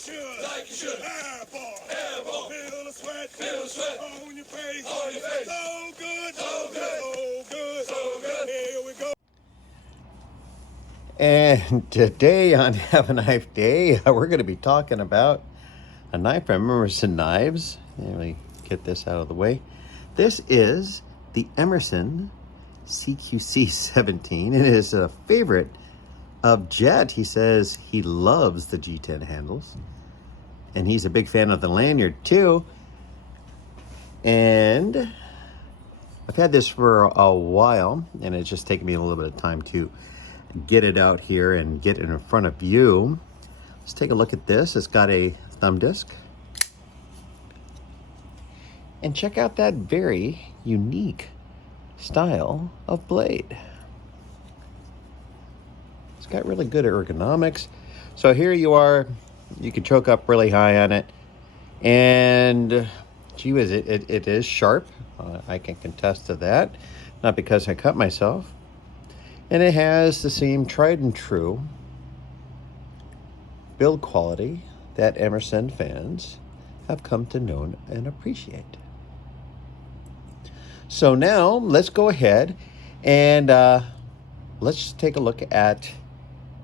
should. Like you should. Airborne. Feel the sweat. Feel the sweat. On your face. On your face. So good. So good. So good. So good. Here we go. And today on Have a Knife Day, we're going to be talking about a knife from Emerson Knives. Let me get this out of the way. This is the Emerson Cqc17. It is a favorite of Jet. He says he loves the G10 handles, and he's a big fan of the lanyard too. And I've had this for a while, and it's just taken me a little bit of time to get it out here and get it in front of you. Let's take a look at this. It's got a thumb disc. And check out that very unique style of blade. It's got really good ergonomics. So here you are, you can choke up really high on it. And gee whiz, it is sharp. I can contest to that. Not because I cut myself. And it has the same tried and true build quality that Emerson fans have come to know and appreciate. So now let's go ahead and let's take a look at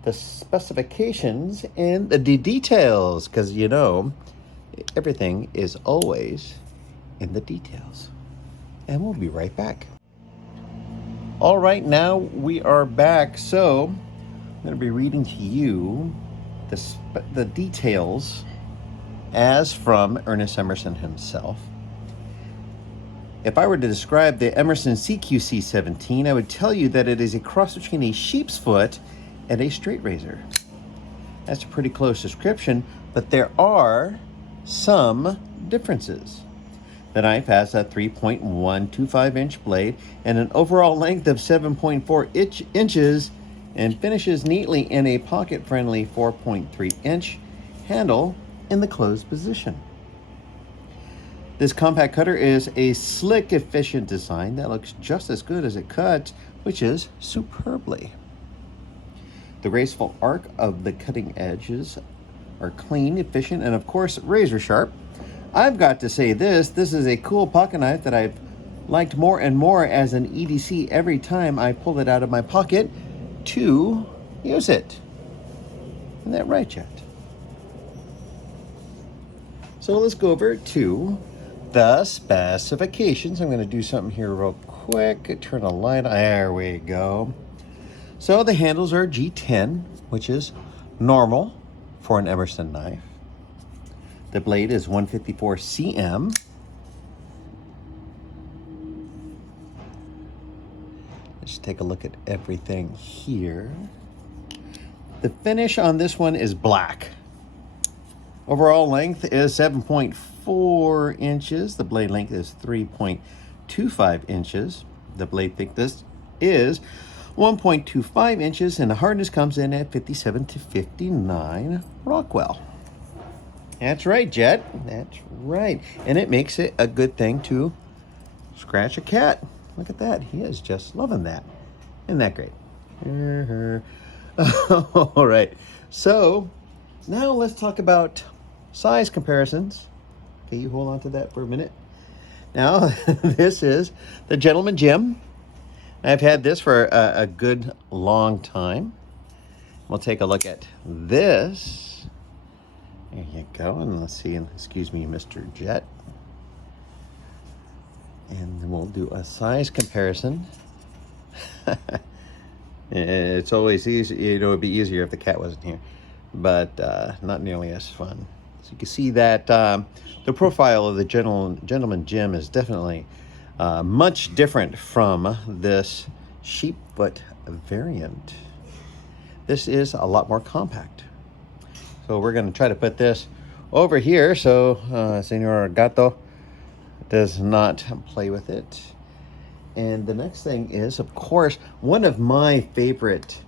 the specifications and the details, because you know everything is always in the details. And we'll be right back. All right, now we are back. So I'm going to be reading to you the details as from Ernest Emerson himself. If I were to describe the Emerson Cqc17, I would tell you that it is a cross between a sheep's foot and a straight razor. That's a pretty close description, but there are some differences. The knife has a 3.125-inch blade and an overall length of 7.4 inches and finishes neatly in a pocket-friendly 4.3-inch handle in the closed position. This compact cutter is a slick, efficient design that looks just as good as it cuts, which is superbly. The graceful arc of the cutting edges are clean, efficient, and of course razor sharp. I've got to say this is a cool pocket knife that I've liked more and more as an EDC every time I pull it out of my pocket to use it. Isn't that right, Jet? So let's go over to the specifications. I'm going to do something here real quick. Turn the light. There we go. So the handles are G10, which is normal for an Emerson knife. The blade is 154 cm. Let's take a look at everything here. The finish on this one is black. Overall length is 7.4 inches. The blade length is 3.25 inches. The blade thickness is 1.25 inches, and the hardness comes in at 57 to 59 Rockwell. That's right, Jet. That's right. And it makes it a good thing to scratch a cat. Look at that. He is just loving that. Isn't that great? All right. So now let's talk about size comparisons. Okay, you hold on to that for a minute. Now, this is the Gentleman Jim. I've had this for a good long time. We'll take a look at this. There you go, and let's see, excuse me, Mr. Jet. And we'll do a size comparison. It's always easy, you know, it'd be easier if the cat wasn't here, but not nearly as fun. So you can see that the profile of the Gentleman Jim is definitely much different from this sheepfoot variant. This is a lot more compact. So we're going to try to put this over here so Senor Gato does not play with it. And the next thing is, of course, one of my favorite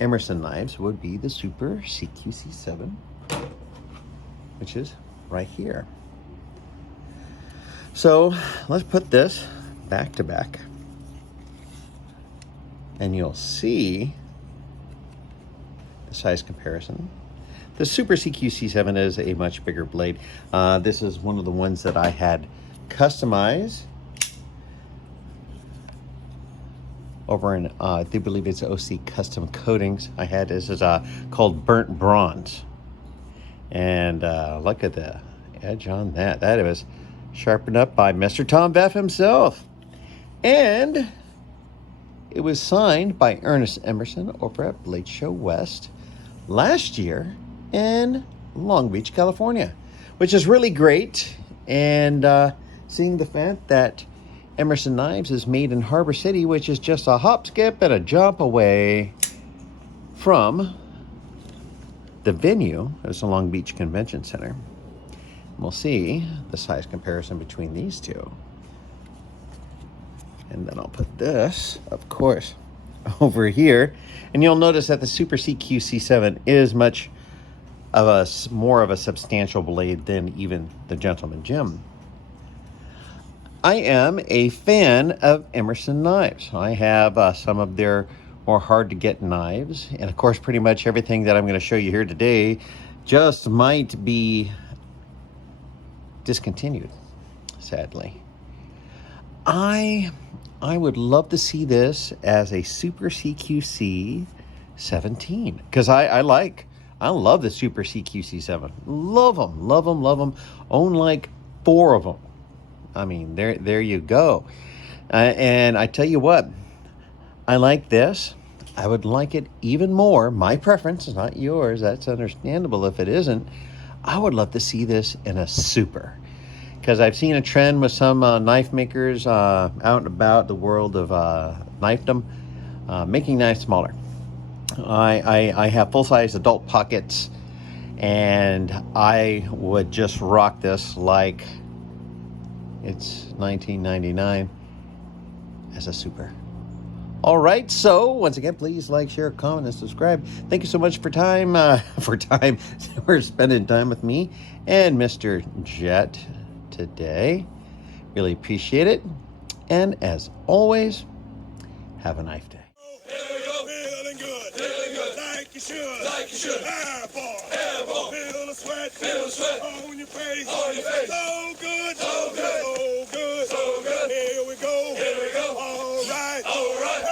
Emerson knives would be the Super CQC7, which is right here. So let's put this back to back, and you'll see the size comparison. The Super CQC7 is a much bigger blade. This is one of the ones that I had customized over in, I do believe it's OC Custom Coatings. I had this is called Burnt Bronze. And look at the edge on that. That was sharpened up by Mr. Tom Beff himself. And it was signed by Ernest Emerson over at Blade Show West last year in Long Beach, California, which is really great. And seeing the fact that Emerson Knives is made in Harbor City, which is just a hop, skip, and a jump away from the venue. It's the Long Beach Convention Center. We'll see the size comparison between these two. And then I'll put this, of course, over here. And you'll notice that the Super CQC7 is much of a more of a substantial blade than even the Gentleman Jim. I am a fan of Emerson Knives. I have some of their more hard to get knives. And of course, pretty much everything that I'm going to show you here today just might be discontinued, sadly. I would love to see this as a Super CQC17 because I love the Super CQC7. Love them. Own like 4 of them. I mean, there you go. And I tell you what, I like this. I would like it even more. My preference is not yours. That's understandable if it isn't. I would love to see this in a super. Because I've seen a trend with some knife makers out and about the world of knifedom, making knives smaller. I have full-size adult pockets, and I would just rock this like it's 1999 as a super. All right, so once again, please like, share, comment, and subscribe. Thank you so much for spending time with me and Mr. Jet today. Really appreciate it. And as always, have a nice day. Here we go. Feeling good. Feeling good. Like you should. Like you should. Airborne. Airborne. Feel the sweat. Feel the sweat. On your face. On your face. So good. So good.